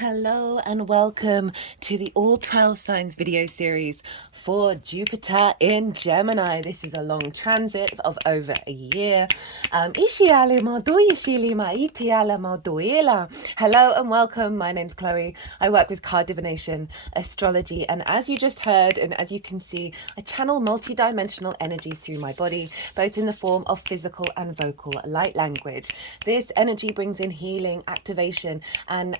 Hello and welcome to the All 12 Signs video series for Jupiter in Gemini. This is a long transit of over a year. Hello and welcome. My name's Chloe. I work with card divination, astrology, and as you just heard and as you can see, I channel multi-dimensional energies through my body, both in the form of physical and vocal light language. This energy brings in healing, activation, and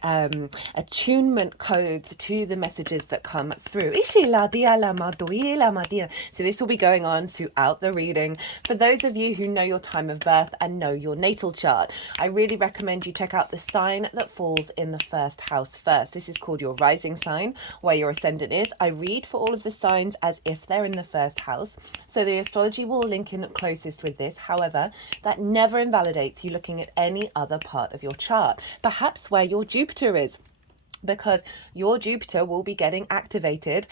attunement codes to the messages that come through. So this will be going on throughout the reading. For those of you who know your time of birth and know your natal chart, I really recommend you check out the sign that falls in the first house first. This is called your rising sign, where your ascendant is. I read for all of the signs as if they're in the first house. So the astrology will link in closest with this. However, that never invalidates you looking at any other part of your chart, perhaps where your Jupiter is, because your Jupiter will be getting activated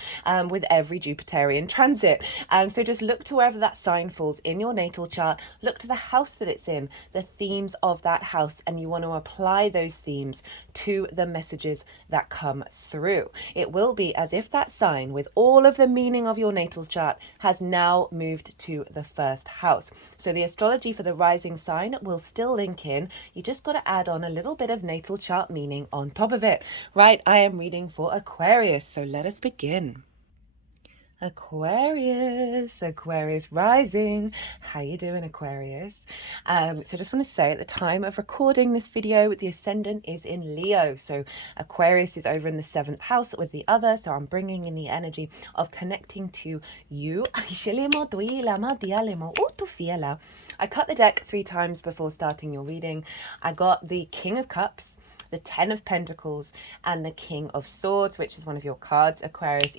with every Jupiterian transit. So just look to wherever that sign falls in your natal chart, look to the house that it's in, the themes of that house, and you want to apply those themes to the messages that come through. It will be as if that sign, with all of the meaning of your natal chart, has now moved to the first house. So the astrology for the rising sign will still link in. You just got to add on a little bit of natal chart meaning on top of it. Right, I am reading for Aquarius, so let us begin. Aquarius rising. How you doing, Aquarius? So just want to say at the time of recording this video, the Ascendant is in Leo. So Aquarius is over in the 7th house with the other. So I'm bringing in the energy of connecting to you. I cut the deck 3 times before starting your reading. I got the King of Cups, the 10 of Pentacles, and the King of Swords, which is one of your cards, Aquarius.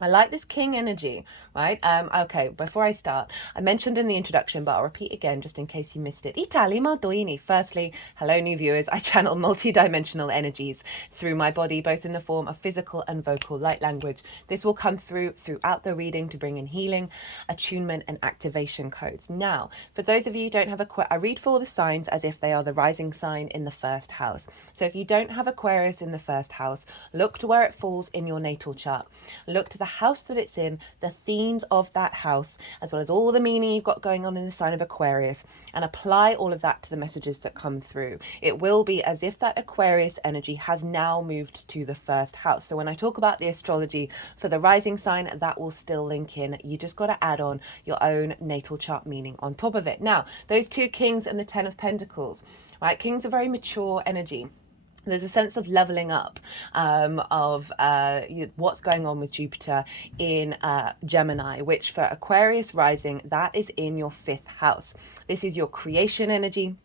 I like this king energy, right? Okay, before I start, I mentioned in the introduction, but I'll repeat again just in case you missed it. Firstly, hello new viewers. I channel multi-dimensional energies through my body, both in the form of physical and vocal light language. This will come throughout the reading to bring in healing, attunement, and activation codes. Now, for those of you who don't have I read for all the signs as if they are the rising sign in the first house. So if you don't have Aquarius in the first house, look to where it falls in your natal chart. Look to the house that it's in, the themes of that house, as well as all the meaning you've got going on in the sign of Aquarius, and apply all of that to the messages that come through. It will be as if that Aquarius energy has now moved to the first house. So when I talk about the astrology for the rising sign, that will still link in. You just got to add on your own natal chart meaning on top of it. Now, those 2 kings and the 10 of Pentacles, right? Kings are very mature energy. There's a sense of leveling up of what's going on with Jupiter in Gemini, which for Aquarius rising, that is in your 5th house. This is your creation energy.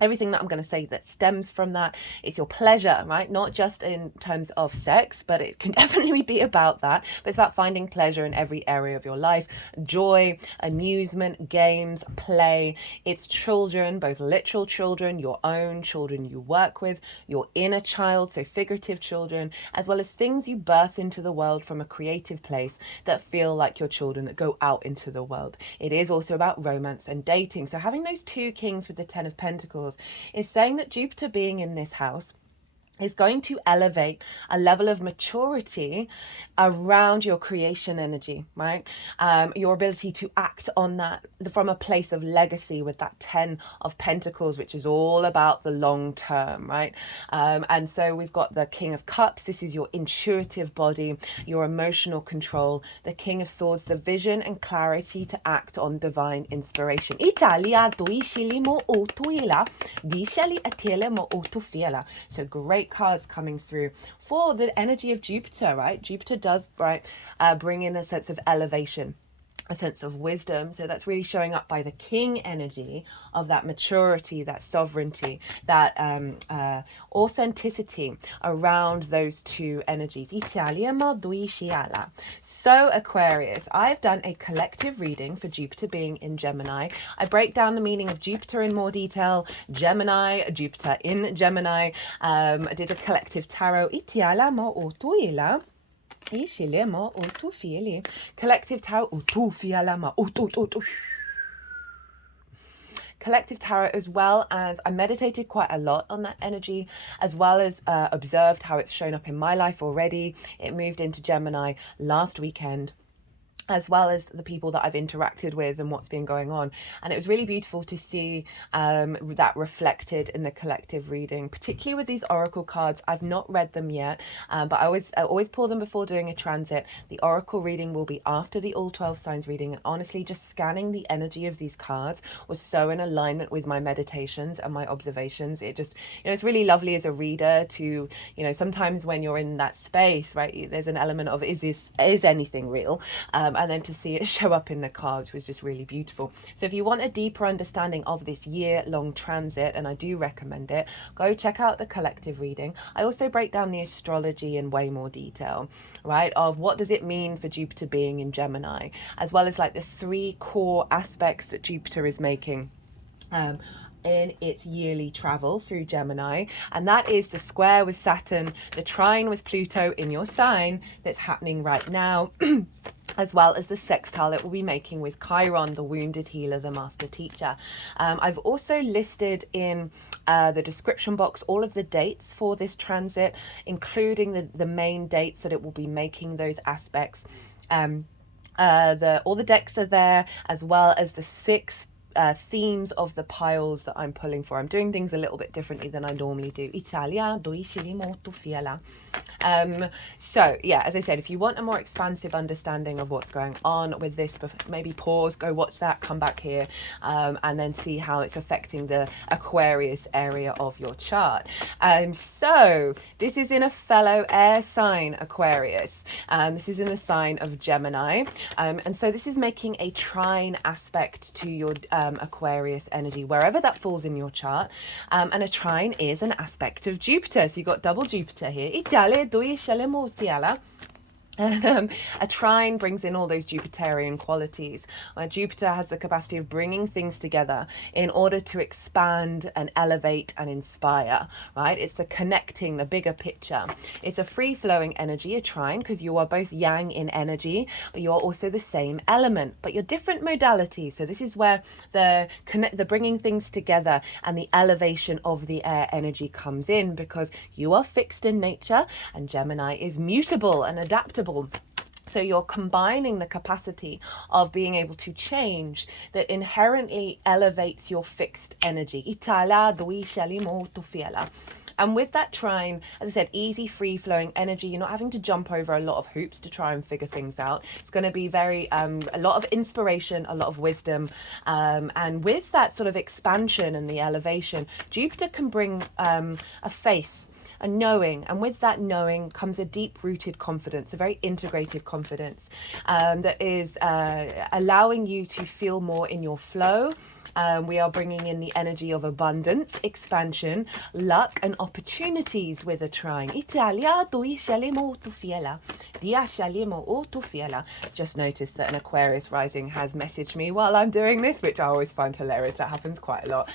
Everything that I'm going to say that stems from that is your pleasure, right? Not just in terms of sex, but it can definitely be about that. But it's about finding pleasure in every area of your life. Joy, amusement, games, play. It's children, both literal children, your own children you work with, your inner child, so figurative children, as well as things you birth into the world from a creative place that feel like your children that go out into the world. It is also about romance and dating. So having those 2 kings with the 10 of Pentacles is saying that Jupiter being in this house is going to elevate a level of maturity around your creation energy, right? Your ability to act on that from a place of legacy with that 10 of Pentacles, which is all about the long term, right? And so we've got the King of Cups. This is your intuitive body, your emotional control. The King of Swords, the vision and clarity to act on divine inspiration. So great cards coming through for the energy of Jupiter, right? Jupiter does, right, bring in a sense of elevation, a sense of wisdom. So that's really showing up by the king energy of that maturity, that sovereignty, that authenticity around those 2 energies. So Aquarius, I've done a collective reading for Jupiter being in Gemini. I break down the meaning of Jupiter in more detail. Gemini, Jupiter in Gemini. I did a collective tarot. Collective tarot. collective tarot, as well as I meditated quite a lot on that energy, as well as observed how it's shown up in my life already. It moved into Gemini last weekend, as well as the people that I've interacted with and what's been going on. And it was really beautiful to see that reflected in the collective reading, particularly with these oracle cards. I've not read them yet, but I always pull them before doing a transit. The oracle reading will be after the all 12 signs reading. And honestly, just scanning the energy of these cards was so in alignment with my meditations and my observations. It just, it's really lovely as a reader to, sometimes when you're in that space, right, there's an element of, is anything real? And then to see it show up in the cards was just really beautiful. So if you want a deeper understanding of this year-long transit, and I do recommend it, go check out the collective reading. I also break down the astrology in way more detail, right, of what does it mean for Jupiter being in Gemini, as well as like the 3 core aspects that Jupiter is making in its yearly travel through Gemini, and that is the square with Saturn, the trine with Pluto in your sign that's happening right now, as well as the sextile that we'll be making with Chiron, the wounded healer, the master teacher. I've also listed in the description box all of the dates for this transit, including the main dates that it will be making those aspects. All the decks are there, as well as the 6 themes of the piles that I'm pulling for. I'm doing things a little bit differently than I normally do. Italia, molto fiela. So yeah, as I said, if you want a more expansive understanding of what's going on with this, maybe pause, go watch that, come back here, and then see how it's affecting the Aquarius area of your chart. So this is in a fellow air sign, Aquarius. This is in the sign of Gemini. And so this is making a trine aspect to your Aquarius energy, wherever that falls in your chart. And a trine is an aspect of Jupiter. So you've got double Jupiter here. And a trine brings in all those Jupiterian qualities, where Jupiter has the capacity of bringing things together in order to expand and elevate and inspire, right? It's the connecting, the bigger picture. It's a free-flowing energy, a trine, because you are both yang in energy, but you are also the same element, but you're different modalities. So this is where the bringing things together and the elevation of the air energy comes in, because you are fixed in nature and Gemini is mutable and adaptable. So you're combining the capacity of being able to change that inherently elevates your fixed energy. And with that trine, as I said, easy, free-flowing energy. You're not having to jump over a lot of hoops to try and figure things out. It's going to be very, a lot of inspiration, a lot of wisdom. And with that sort of expansion and the elevation, Jupiter can bring a faith, a knowing, and with that knowing comes a deep-rooted confidence, a very integrated confidence that is allowing you to feel more in your flow. We are bringing in the energy of abundance, expansion, luck, and opportunities with a trine. Just noticed that an Aquarius rising has messaged me while I'm doing this, which I always find hilarious. That happens quite a lot.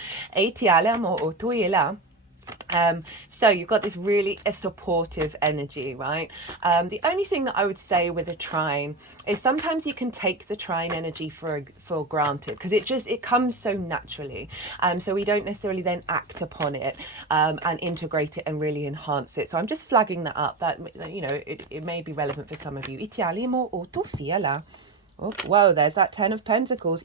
So you've got this really supportive energy, right? The only thing that I would say with a trine is sometimes you can take the trine energy for granted, because it comes so naturally. So we don't necessarily then act upon it and integrate it and really enhance it. So I'm just flagging that up, that it may be relevant for some of you. Oh, whoa, there's that 10 of Pentacles.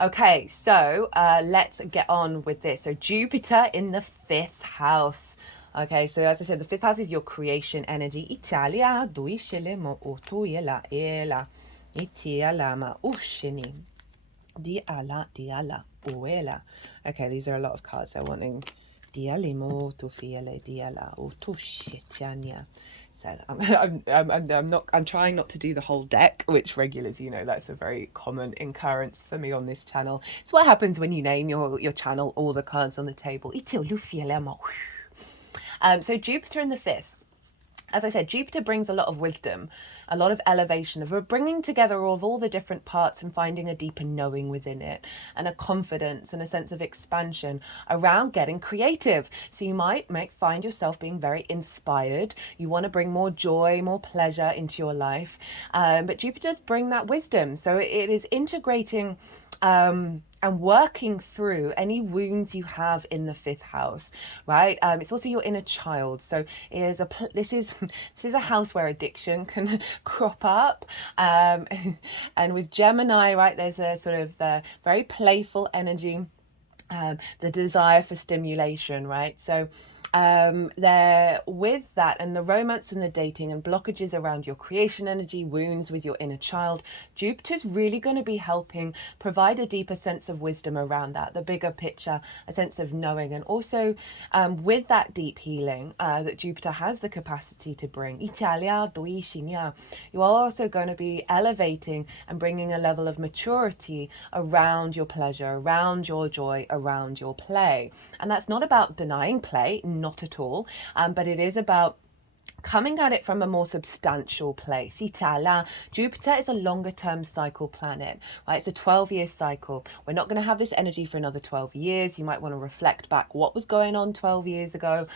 Okay, so let's get on with this. So Jupiter in the 5th house. Okay, so as I said, the 5th house is your creation energy. Italia, duishelemo otuela ela. Itialama ushini. Diala uela. Okay, these are a lot of cards they're wanting. Dialimo tufiele diala utushitania. So I'm trying not to do the whole deck, which regulars, that's a very common occurrence for me on this channel. It's what happens when you name your channel all the cards on the table. So Jupiter in the 5th. as I said, Jupiter brings a lot of wisdom, a lot of elevation, of a bringing together of all the different parts and finding a deeper knowing within it, and a confidence and a sense of expansion around getting creative. So you might find yourself being very inspired. You want to bring more joy, more pleasure into your life. But Jupiter does bring that wisdom. So it is integrating and working through any wounds you have in the fifth house, right? It's also your inner child. So this is a house where addiction can crop up, and with Gemini, right, there's a sort of the very playful energy, the desire for stimulation, right? So there, with that and the romance and the dating and blockages around your creation energy, wounds with your inner child, Jupiter's really going to be helping provide a deeper sense of wisdom around that, the bigger picture, a sense of knowing. And also with that deep healing that Jupiter has the capacity to bring, Italia, doi shinya, you are also going to be elevating and bringing a level of maturity around your pleasure, around your joy, around your play. And that's not about denying play, not at all, but it is about coming at it from a more substantial place. Itala, Jupiter is a longer term cycle planet, right? It's a 12-year cycle. We're not going to have this energy for another 12 years. You might want to reflect back what was going on 12 years ago,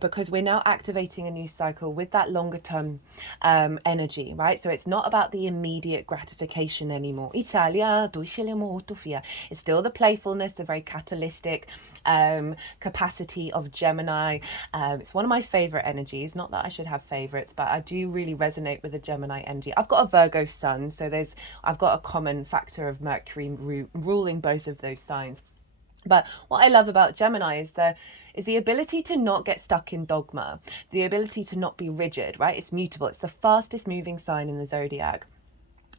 because we're now activating a new cycle with that longer term energy, right? So it's not about the immediate gratification anymore. Italia, it's still the playfulness, the very catalytic capacity of Gemini. It's one of my favorite energies. Not that I should have favorites, but I do really resonate with the Gemini energy. I've got a Virgo sun, so I've got a common factor of Mercury ruling both of those signs. But what I love about Gemini is the ability to not get stuck in dogma, the ability to not be rigid, right? It's mutable. It's the fastest moving sign in the zodiac.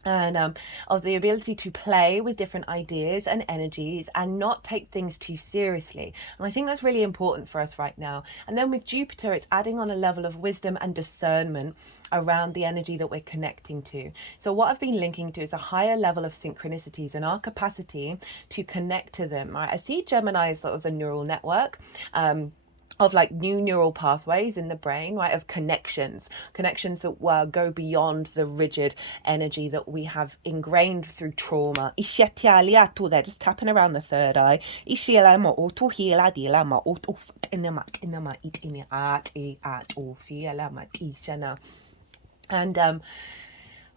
And of the ability to play with different ideas and energies and not take things too seriously. And I think that's really important for us right now. And then with Jupiter, it's adding on a level of wisdom and discernment around the energy that we're connecting to. So what I've been linking to is a higher level of synchronicities and our capacity to connect to them, right? I see Gemini as sort of a neural network, of like new neural pathways in the brain, right, of connections that go beyond the rigid energy that we have ingrained through trauma. They're just tapping around the third eye.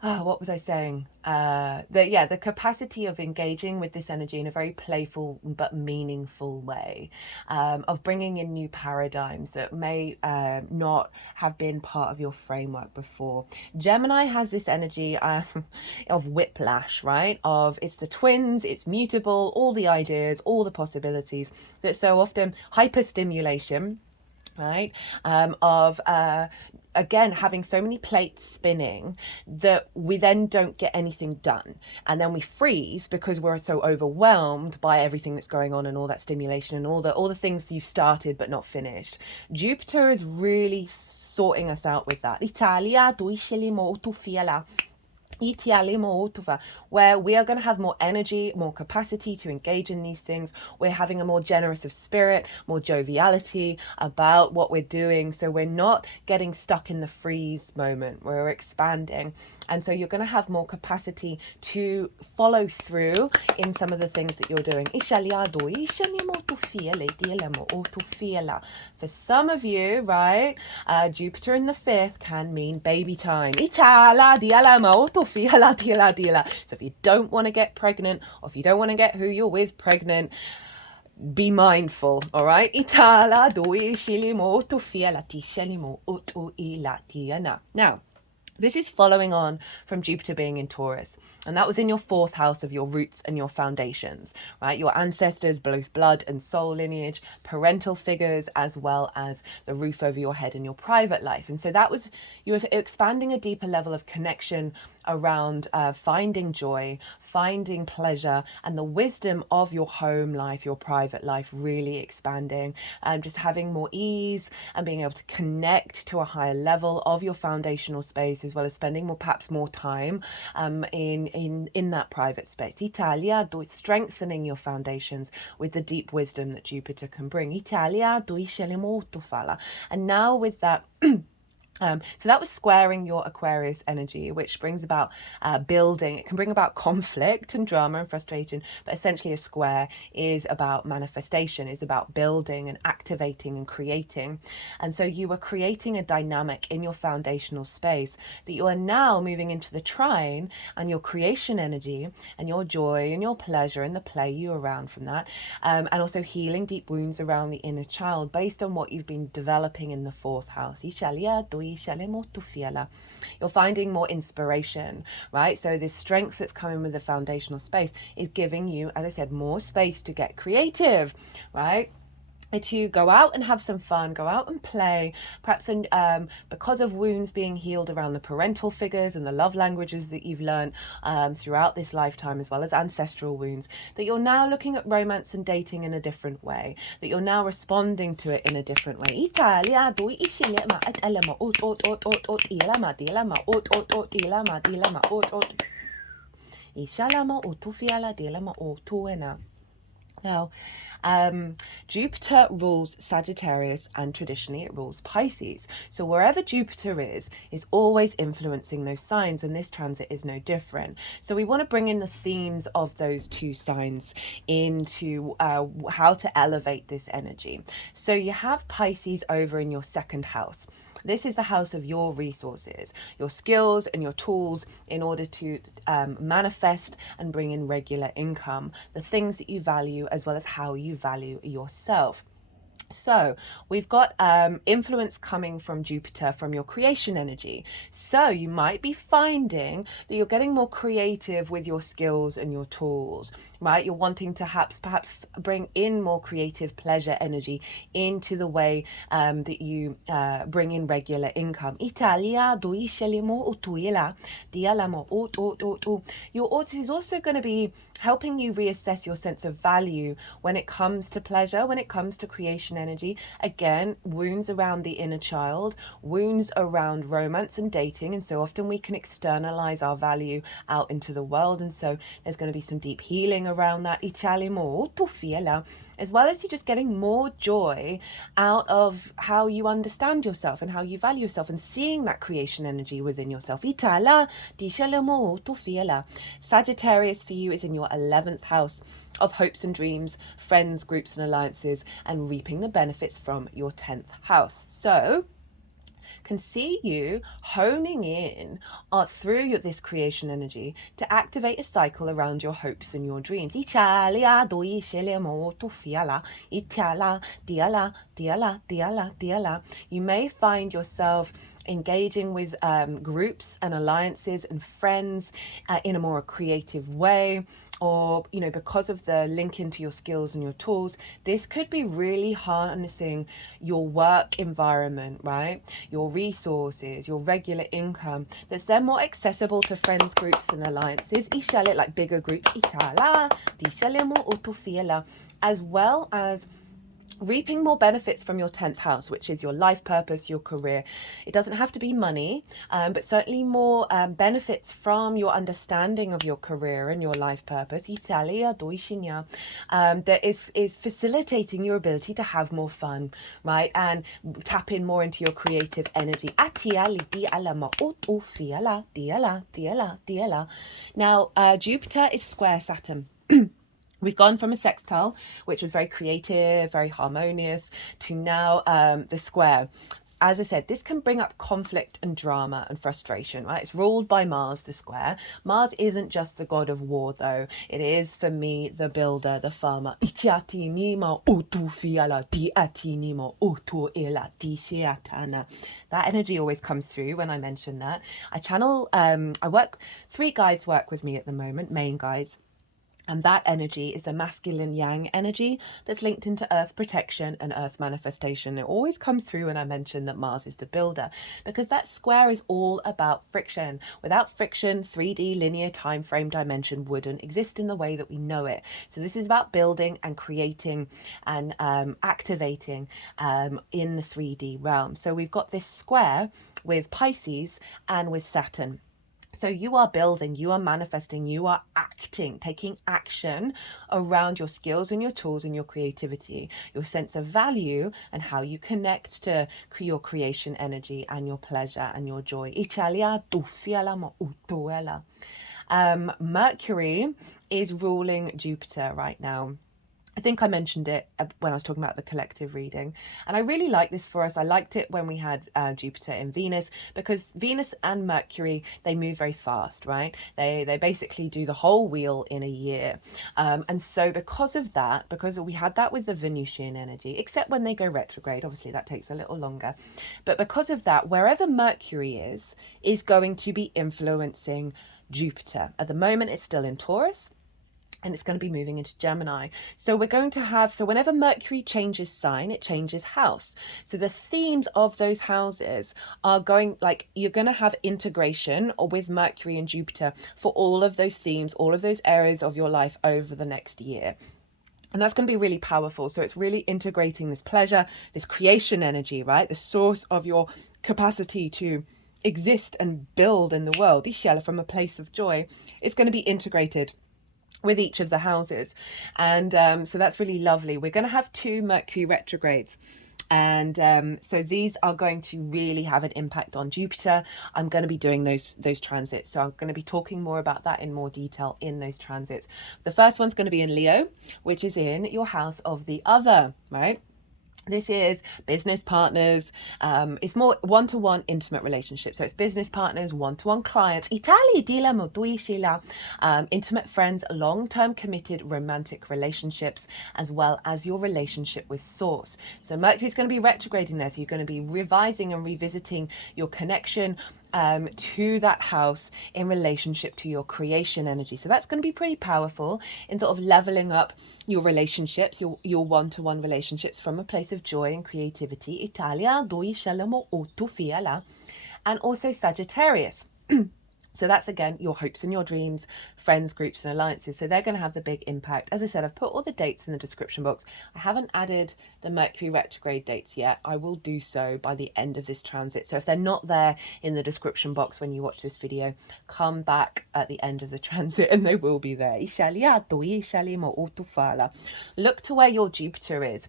And what was I saying? The capacity of engaging with this energy in a very playful but meaningful way, of bringing in new paradigms that may not have been part of your framework before. Gemini has this energy of whiplash, right? Of it's the twins, it's mutable, all the ideas, all the possibilities, that so often hyperstimulation, right, again having so many plates spinning that we then don't get anything done, and then we freeze because we're so overwhelmed by everything that's going on and all that stimulation and all the things you've started but not finished. Jupiter is really sorting us out with that. Italia, where we are going to have more energy, more capacity to engage in these things. We're having a more generous of spirit, more joviality about what we're doing. So we're not getting stuck in the freeze moment. We're expanding. And so you're going to have more capacity to follow through in some of the things that you're doing. For some of you, right, Jupiter in the fifth can mean baby time. So if you don't want to get pregnant, or if you don't want to get who you're with pregnant, be mindful, all right? Now, this is following on from Jupiter being in Taurus, and that was in your fourth house of your roots and your foundations, right? Your ancestors, both blood and soul lineage, parental figures, as well as the roof over your head in your private life. And so that was, you were expanding a deeper level of connection around finding joy, finding pleasure, and the wisdom of your home life, your private life, really expanding, and just having more ease and being able to connect to a higher level of your foundational space, as well as spending perhaps more time in that private space. Italia, strengthening your foundations with the deep wisdom that Jupiter can bring. Italia, and now with that So that was squaring your Aquarius energy, which brings about building. It can bring about conflict and drama and frustration, but essentially a square is about manifestation, is about building and activating and creating. And so you are creating a dynamic in your foundational space that you are now moving into the trine, and your creation energy and your joy and your pleasure and the play you around from that, and also healing deep wounds around the inner child based on what you've been developing in the fourth house. You're finding more inspiration, right? So this strength that's coming with the foundational space is giving you, as I said, more space to get creative, right? To go out and have some fun, go out and play, perhaps because of wounds being healed around the parental figures and the love languages that you've learned throughout this lifetime, as well as ancestral wounds, that you're now looking at romance and dating in a different way, that you're now responding to it in a different way. Now, Jupiter rules Sagittarius, and traditionally it rules Pisces. So wherever Jupiter is always influencing those signs, and this transit is no different. So we want to bring in the themes of those two signs into how to elevate this energy. So you have Pisces over in your second house. This is the house of your resources, your skills and your tools in order to manifest and bring in regular income, the things that you value, as well as how you value yourself. So we've got influence coming from Jupiter, from your creation energy. So you might be finding that you're getting more creative with your skills and your tools, right? You're wanting to perhaps bring in more creative pleasure energy into the way that you bring in regular income. This is also going to be helping you reassess your sense of value when it comes to pleasure, when it comes to creation energy. Again, wounds around the inner child, wounds around romance and dating, and so often we can externalize our value out into the world, and so there's going to be some deep healing around that, as well as you just getting more joy out of how you understand yourself and how you value yourself, and seeing that creation energy within yourself. Sagittarius for you is in your 11th house of hopes and dreams, friends, groups and alliances, and reaping the benefits from your 10th house. So can see you honing in through this creation energy to activate a cycle around your hopes and your dreams. You may find yourself engaging with groups and alliances and friends in a more creative way, or because of the link into your skills and your tools, this could be really harnessing your work environment, right? Your resources, your regular income, that's then more accessible to friends, groups and alliances, like bigger groups, as well as reaping more benefits from your 10th house, which is your life purpose, your career. It doesn't have to be money, but certainly more benefits from your understanding of your career and your life purpose. That is facilitating your ability to have more fun, right? And tap in more into your creative energy. Now, Jupiter is square Saturn. We've gone from a sextile, which was very creative, very harmonious, to now the square. As I said, this can bring up conflict and drama and frustration, right? It's ruled by Mars, the square. Mars isn't just the god of war, though. It is, for me, the builder, the farmer. That energy always comes through when I mention that. Three guides work with me at the moment, main guides. And that energy is the masculine yang energy that's linked into earth protection and earth manifestation. It always comes through when I mention that Mars is the builder, because that square is all about friction. Without friction, 3D linear time frame dimension wouldn't exist in the way that we know it. So this is about building and creating and activating in the 3D realm. So we've got this square with Pisces and with Saturn. So you are building, you are manifesting, you are acting, taking action around your skills and your tools and your creativity, your sense of value, and how you connect to your creation energy and your pleasure and your joy. Mercury is ruling Jupiter right now. I think I mentioned it when I was talking about the collective reading. And I really like this for us. I liked it when we had Jupiter in Venus, because Venus and Mercury, they move very fast, right? They basically do the whole wheel in a year. And so because of that, because we had that with the Venusian energy, except when they go retrograde, obviously that takes a little longer. But because of that, wherever Mercury is going to be influencing Jupiter. At the moment, it's still in Taurus, and it's going to be moving into Gemini. So we're going to have, so whenever Mercury changes sign, it changes house. So the themes of those houses are going, like, you're going to have integration or with Mercury and Jupiter for all of those themes, all of those areas of your life over the next year. And that's going to be really powerful. So it's really integrating this pleasure, this creation energy, right? The source of your capacity to exist and build in the world, from a place of joy. It's going to be integrated with each of the houses. And so that's really lovely. We're going to have 2 Mercury retrogrades. And so these are going to really have an impact on Jupiter. I'm going to be doing those transits. So I'm going to be talking more about that in more detail in those transits. The first one's going to be in Leo, which is in your house of the other, right? This is business partners. It's more one-to-one intimate relationships. So it's business partners, one-to-one clients, intimate friends, long-term committed romantic relationships, as well as your relationship with Source. So Mercury's going to be retrograding there. So you're going to be revising and revisiting your connection to that house in relationship to your creation energy. So that's going to be pretty powerful in sort of leveling up your relationships, your one-to-one relationships from a place of joy and creativity. And also Sagittarius. So that's, again, your hopes and your dreams, friends, groups and alliances. So they're going to have the big impact. As I said, I've put all the dates in the description box. I haven't added the Mercury retrograde dates yet. I will do so by the end of this transit. So if they're not there in the description box when you watch this video, come back at the end of the transit and they will be there. Look to where your Jupiter is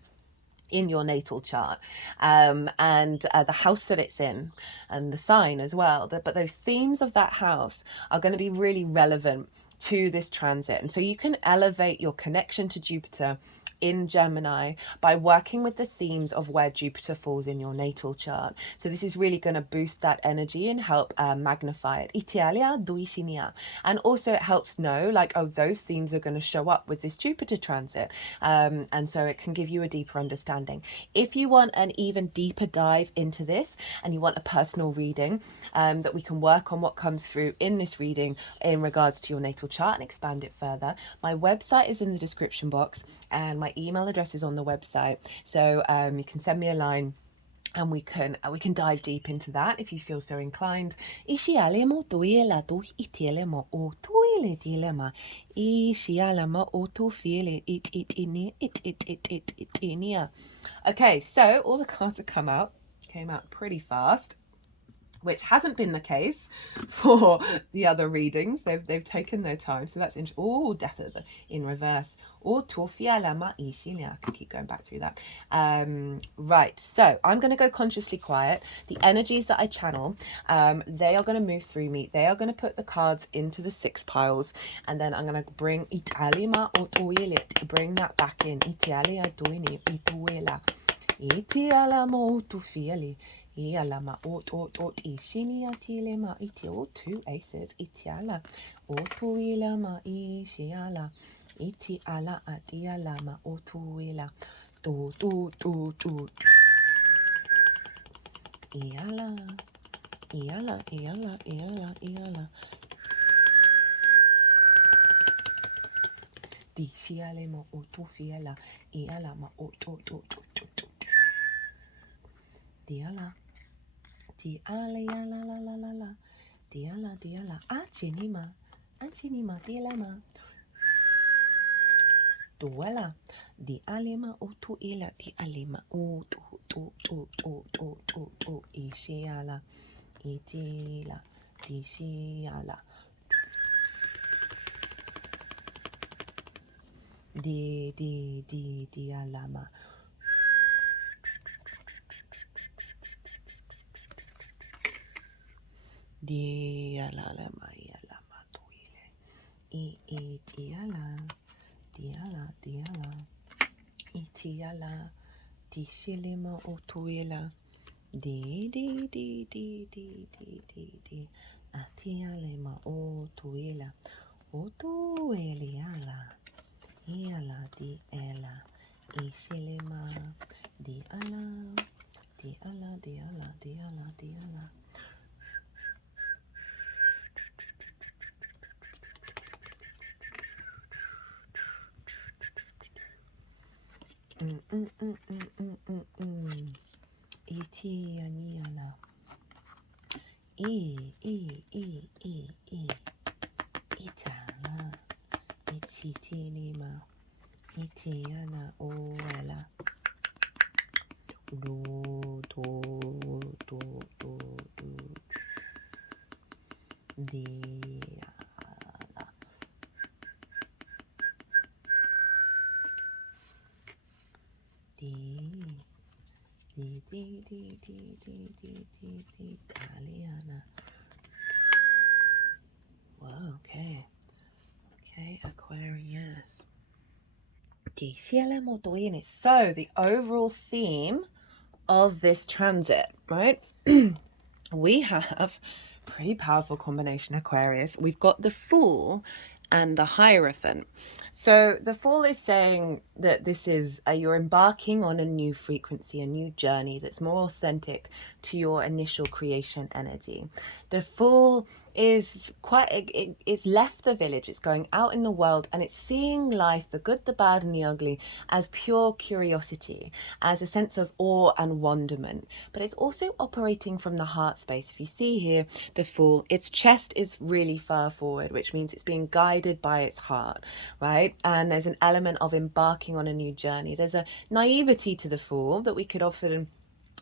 in your natal chart, and the house that it's in and the sign as well. But those themes of that house are going to be really relevant to this transit. And so you can elevate your connection to Jupiter in Gemini by working with the themes of where Jupiter falls in your natal chart. So this is really going to boost that energy and help magnify it. And also it helps know, like, oh, those themes are going to show up with this Jupiter transit. And so it can give you a deeper understanding. If you want an even deeper dive into this and you want a personal reading, that we can work on what comes through in this reading in regards to your natal chart and expand it further, my website is in the description box and my email address is on the website. So you can send me a line and we can dive deep into that if you feel so inclined. Okay, so all the cards have came out pretty fast, which hasn't been the case for the other readings. They've taken their time, so that's interesting. Oh, death in reverse. Oh, I can keep going back through that. Right, so I'm going to go consciously quiet. The energies that I channel, they are going to move through me. They are going to put the cards into the 6 piles, and then I'm going to bring that back in. Ialama ot ishinia tilema iti o 2 aces itiala otu ilama ishiala iti ala atialama otu ila tu iala di shialema otu fiala ialama otu diala Diala, Achinima, Dilama, Duela, Dialima, Otuila, Dialima, Ishiala, Itila, Tishiala. Di alama. Di alama tuile. Tiala. Diala. Itiala. Tishilima otuila. Di. Atialema otuila. Otueliala. Iala di ela. Ishilima. Diala. Iti aniala. Itala. Ititinima. Itiana oela. Do. Diala. Italiana. Wow, okay, Aquarius. So the overall theme of this transit, right? We have pretty powerful combination Aquarius. We've got the Fool and the Hierophant. So the Fool is saying that this is you're embarking on a new frequency, a new journey that's more authentic to your initial creation energy. The Fool is it's left the village, it's going out in the world, and it's seeing life, the good, the bad, and the ugly, as pure curiosity, as a sense of awe and wonderment. But it's also operating from the heart space. If you see here the Fool, its chest is really far forward, which means it's being guided by its heart, right? And there's an element of embarking on a new journey. There's a naivety to the Fool that we could often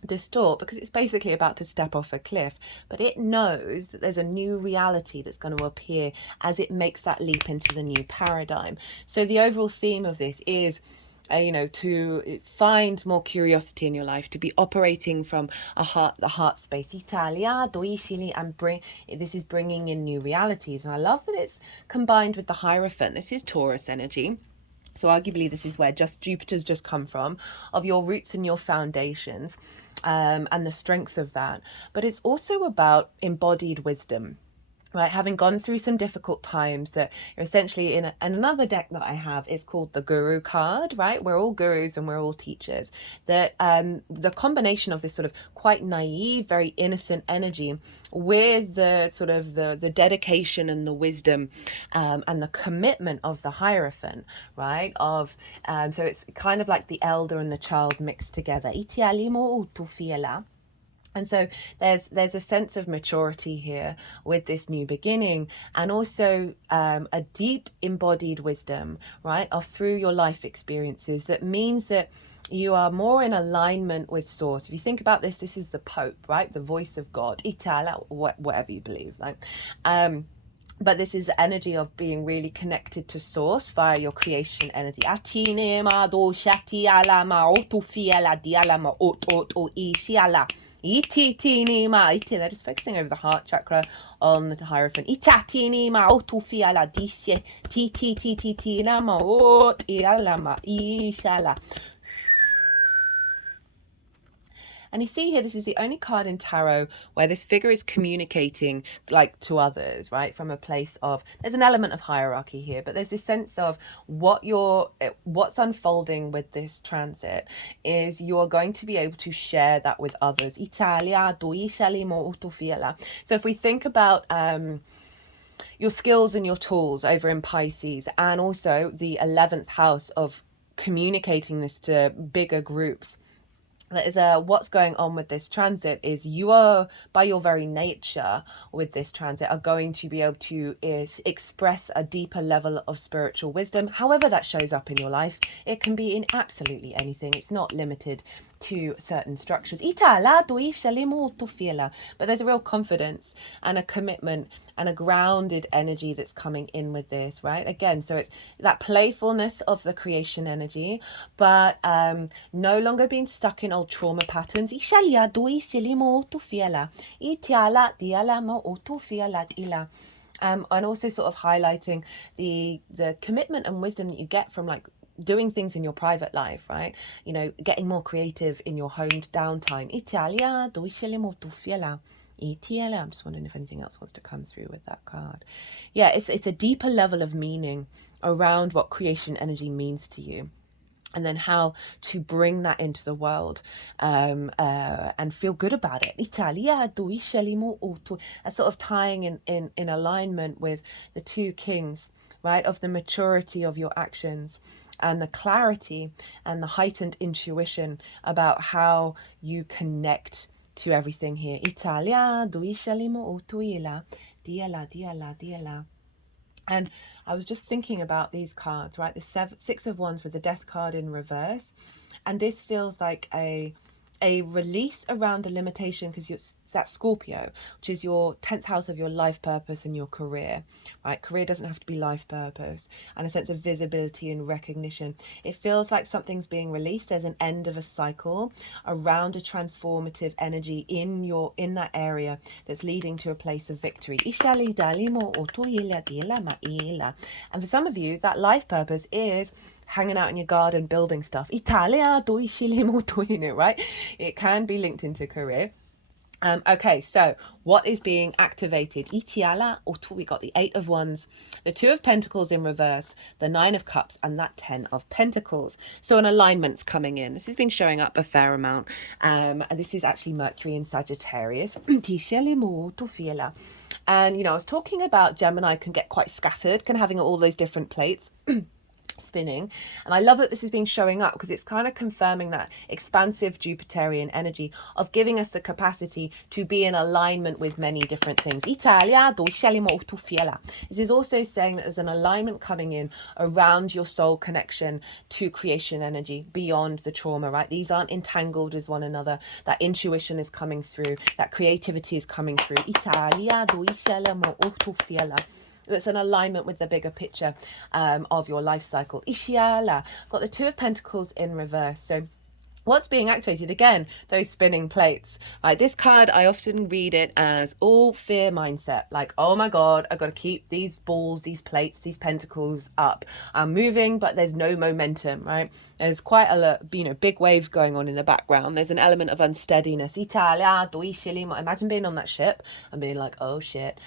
distort, because it's basically about to step off a cliff, but it knows that there's a new reality that's going to appear as it makes that leap into the new paradigm. So the overall theme of this is to find more curiosity in your life, to be operating from the heart space. Italia, doishili, and this is bringing in new realities. And I love that it's combined with the Hierophant. This is Taurus energy. So arguably this is where Jupiter's just come from, of your roots and your foundations, and the strength of that. But it's also about embodied wisdom, right? Having gone through some difficult times, that you're essentially in another deck that I have is called the Guru card, right? We're all gurus and we're all teachers. That the combination of this sort of quite naive, very innocent energy with the sort of the dedication and the wisdom and the commitment of the Hierophant, right? So it's kind of like the elder and the child mixed together. And so there's a sense of maturity here with this new beginning, and also a deep embodied wisdom, right, of through your life experiences, that means that you are more in alignment with source. If you think about this is the Pope, right, the voice of God, Itala, whatever you believe, right? But this is the energy of being really connected to source via your creation energy. They're just focusing over the heart chakra on the Hierophant. And you see here, this is the only card in tarot where this figure is communicating like to others, right? From a place of, there's an element of hierarchy here, but there's this sense of what's unfolding with this transit is you're going to be able to share that with others. So if we think about your skills and your tools over in Pisces, and also the 11th house of communicating this to bigger groups, that is what's going on with this transit is you are, by your very nature with this transit, are going to be able to express a deeper level of spiritual wisdom, however that shows up in your life. It can be in absolutely anything. It's not limited to certain structures. But there's a real confidence and a commitment and a grounded energy that's coming in with this, right? Again, so it's that playfulness of the creation energy, but no longer being stuck in old trauma patterns. And also sort of highlighting the commitment and wisdom that you get from like doing things in your private life, right? You know, getting more creative in your honed downtime. I'm just wondering if anything else wants to come through with that card. Yeah, it's a deeper level of meaning around what creation energy means to you, and then how to bring that into the world and feel good about it. That's sort of tying in alignment with the two kings, right? Of the maturity of your actions and the clarity and the heightened intuition about how you connect to everything here. And I was just thinking about these cards, right? The Six of Wands with the Death card in reverse. And this feels like a release around a limitation, because that's Scorpio, which is your 10th house of your life purpose and your career, right? Career doesn't have to be life purpose, and a sense of visibility and recognition. It feels like something's being released. There's an end of a cycle around a transformative energy in that area that's leading to a place of victory. And for some of you, that life purpose is hanging out in your garden, building stuff. Right? It can be linked into career. Okay, so what is being activated? We got the Eight of Wands, the Two of Pentacles in reverse, the Nine of Cups, and that 10 of Pentacles. So an alignment's coming in. This has been showing up a fair amount. And this is actually Mercury in Sagittarius. And, you know, I was talking about Gemini can get quite scattered, can having all those different plates spinning, and I love that this has been showing up because it's kind of confirming that expansive Jupiterian energy of giving us the capacity to be in alignment with many different things. This is also saying that there's an alignment coming in around your soul connection to creation energy beyond the trauma, right? These aren't entangled with one another. That intuition is coming through, that creativity is coming through. That's an alignment with the bigger picture of your life cycle. Ishiala. Got the Two of Pentacles in reverse. So what's being activated? Again, those spinning plates, right? This card, I often read it as all fear mindset. Like, oh my God, I've got to keep these balls, these plates, these pentacles up. I'm moving, but there's no momentum, right? There's quite a lot, you know, big waves going on in the background. There's an element of unsteadiness. Imagine being on that ship and being like, oh shit.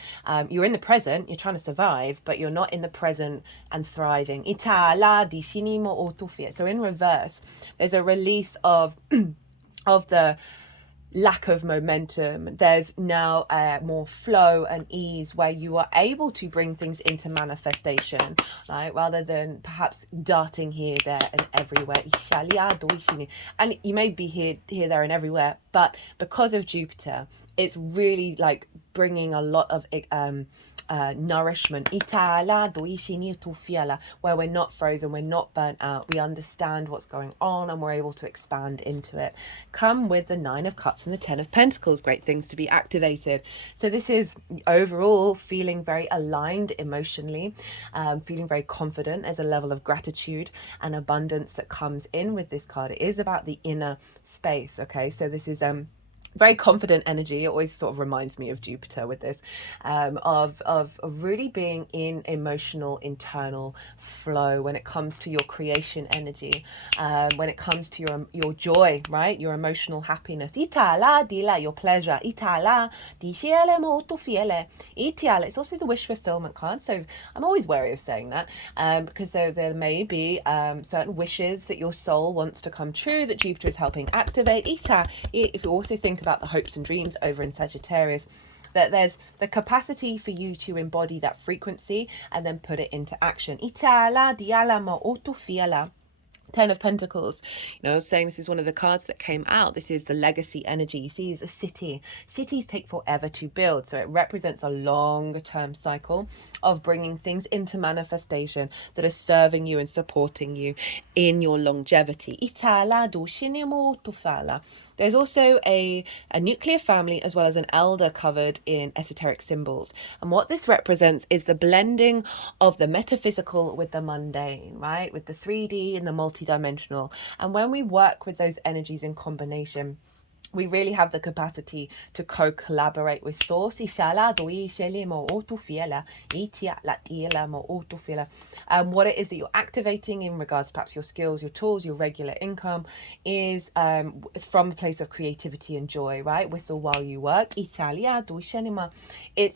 You're in the present, you're trying to survive, but you're not in the present and thriving. So in reverse, there's a release of the lack of momentum. There's now more flow and ease where you are able to bring things into manifestation, right? Rather than perhaps darting here, there, and everywhere. And you may be here, there, and everywhere, but because of Jupiter, it's really like bringing a lot of nourishment, where we're not frozen, we're not burnt out, we understand what's going on, and we're able to expand into it. Come with the Nine of Cups and the 10 of Pentacles, great things to be activated. So this is overall feeling very aligned emotionally, feeling very confident. There's a level of gratitude and abundance that comes in with this card. It is about the inner space, okay? So this is very confident energy. It always sort of reminds me of Jupiter with this, of really being in emotional internal flow when it comes to your creation energy, when it comes to your joy, right? Your emotional happiness. Your pleasure. It's also the wish fulfillment card. So I'm always wary of saying that because there may be certain wishes that your soul wants to come true that Jupiter is helping activate. If you also think about the hopes and dreams over in Sagittarius, that there's the capacity for you to embody that frequency and then put it into action. Ten of Pentacles, you know, saying this is one of the cards that came out. This is the legacy energy. You see, it's a city. Cities take forever to build. So it represents a longer term cycle of bringing things into manifestation that are serving you and supporting you in your longevity. There's also a nuclear family as well as an elder covered in esoteric symbols. And what this represents is the blending of the metaphysical with the mundane, right? With the 3D and the multidimensional. And when we work with those energies in combination, we really have the capacity to co-collaborate with source. What it is that you're activating in regards to perhaps your skills, your tools, your regular income is from a place of creativity and joy, right? Whistle while you work. It's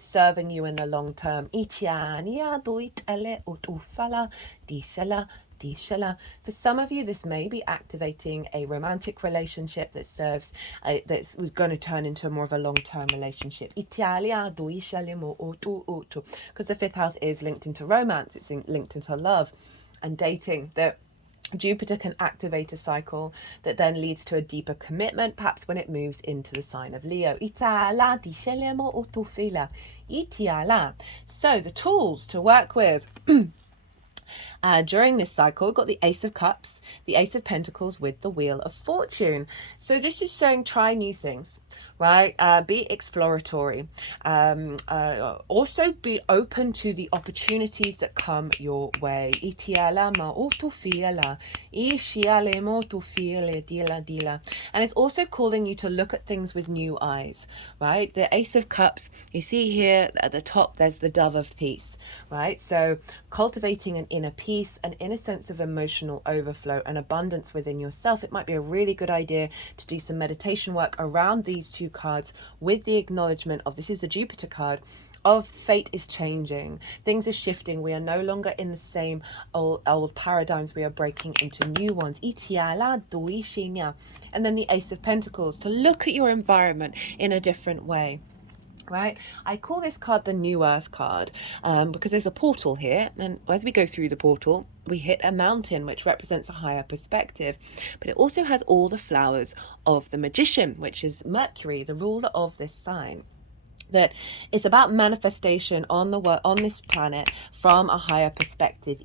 serving you in the long term. For some of you, this may be activating a romantic relationship that serves, that's going to turn into more of a long-term relationship. Because the fifth house is linked into romance, it's linked into love and dating. That Jupiter can activate a cycle that then leads to a deeper commitment, perhaps when it moves into the sign of Leo. So the tools to work with during this cycle, got the Ace of Cups, the Ace of Pentacles with the Wheel of Fortune. So this is saying try new things, right? Be exploratory. Also be open to the opportunities that come your way. And it's also calling you to look at things with new eyes, right? The Ace of Cups, you see here at the top, there's the Dove of Peace, right? So cultivating an inner peace, an inner sense of emotional overflow and abundance within yourself. It might be a really good idea to do some meditation work around these two cards with the acknowledgement of, this is the Jupiter card, of fate is changing, things are shifting, we are no longer in the same old paradigms, we are breaking into new ones. And then the Ace of Pentacles, to look at your environment in a different way. Right, I call this card the New Earth card because there's a portal here, and as we go through the portal we hit a mountain which represents a higher perspective, but it also has all the flowers of the magician, which is Mercury, the ruler of this sign. That it's about manifestation on this planet from a higher perspective.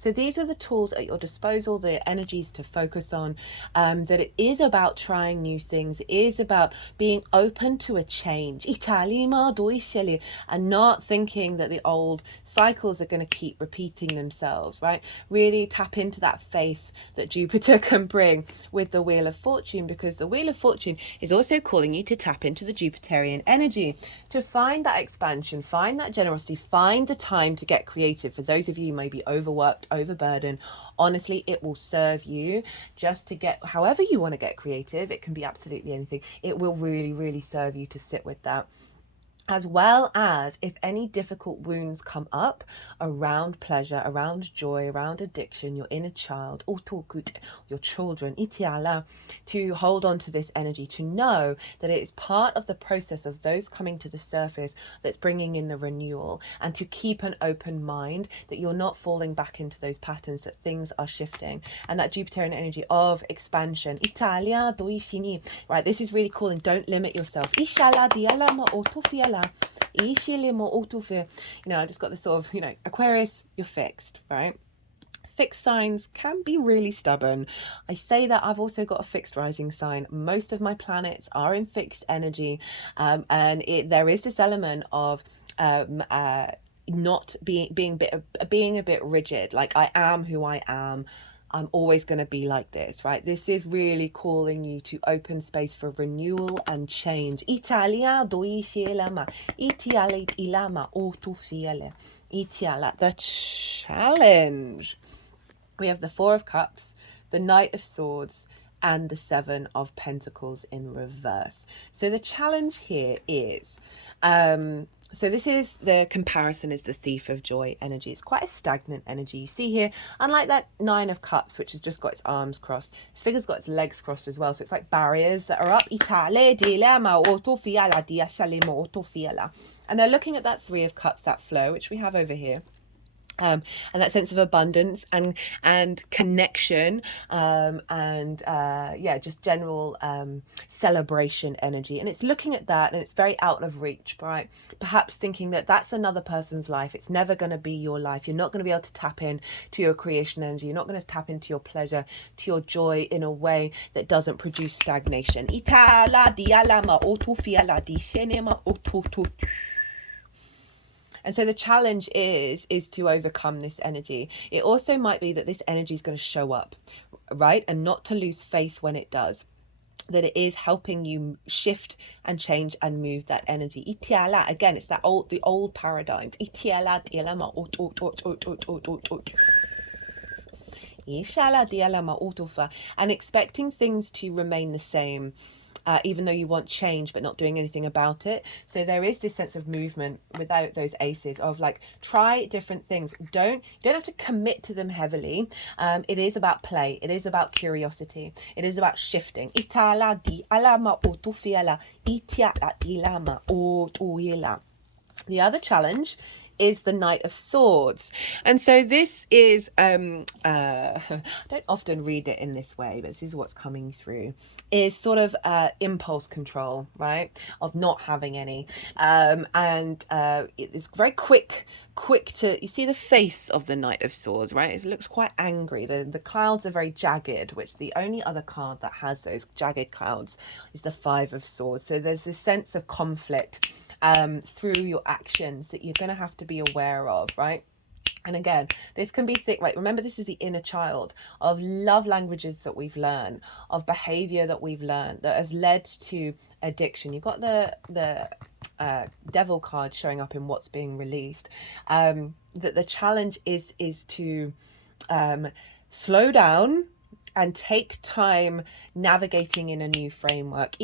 So these are the tools at your disposal, the energies to focus on, that it is about trying new things, it is about being open to a change, and not thinking that the old cycles are going to keep repeating themselves, right? Really tap into that faith that Jupiter can bring with the Wheel of Fortune, because the Wheel of Fortune is also calling you to tap into the Jupiterian energy, to find that expansion, find that generosity, find the time to get creative. For those of you who may be overworked, overburdened, honestly, it will serve you just to get, however you want to get creative, it can be absolutely anything. It will really, really serve you to sit with that. As well as if any difficult wounds come up around pleasure, around joy, around addiction, your inner child, your children, to hold on to this energy, to know that it is part of the process of those coming to the surface that's bringing in the renewal, and to keep an open mind that you're not falling back into those patterns, that things are shifting. And that Jupiterian energy of expansion, right, this is really calling, don't limit yourself. I just got this sort of, Aquarius, you're fixed, right? Fixed signs can be really stubborn. I say that I've also got a fixed rising sign. Most of my planets are in fixed energy, and there is this element of not being a bit rigid. Like, I am who I am. I'm always going to be like this, right? This is really calling you to open space for renewal and change. The challenge. We have the Four of Cups, the Knight of Swords, and the Seven of Pentacles in reverse. So the challenge here is, so this is, the comparison is the Thief of Joy energy. It's quite a stagnant energy. You see here, unlike that Nine of Cups, which has just got its arms crossed, this figure's got its legs crossed as well. So it's like barriers that are up. And they're looking at that Three of Cups, that flow, which we have over here. and that sense of abundance and connection, yeah, just general celebration energy. And it's looking at that, and it's very out of reach, right? Perhaps thinking that that's another person's life. It's never going to be your life. You're not going to be able to tap in to your creation energy. You're not going to tap into your pleasure, to your joy, in a way that doesn't produce stagnation. And so the challenge is to overcome this energy. It also might be that this energy is going to show up, right? And not to lose faith when it does. That it is helping you shift and change and move that energy. Again, it's the old paradigms. And expecting things to remain the same, even though you want change but not doing anything about it. So there is this sense of movement without those aces of like, try different things. You don't have to commit to them heavily. It is about play. It is about curiosity. It is about shifting. The other challenge is the Knight of Swords. And so this is, I don't often read it in this way, but this is what's coming through, is sort of impulse control, right? Of not having any. It's very quick to, you see the face of the Knight of Swords, right? It looks quite angry. The clouds are very jagged, which the only other card that has those jagged clouds is the Five of Swords. So there's this sense of conflict through your actions that you're going to have to be aware of, right? And again, this can be thick, right? Remember, this is the inner child of love languages that we've learned, of behavior that we've learned that has led to addiction. You've got the devil card showing up in what's being released. That the challenge is to slow down and take time navigating in a new framework.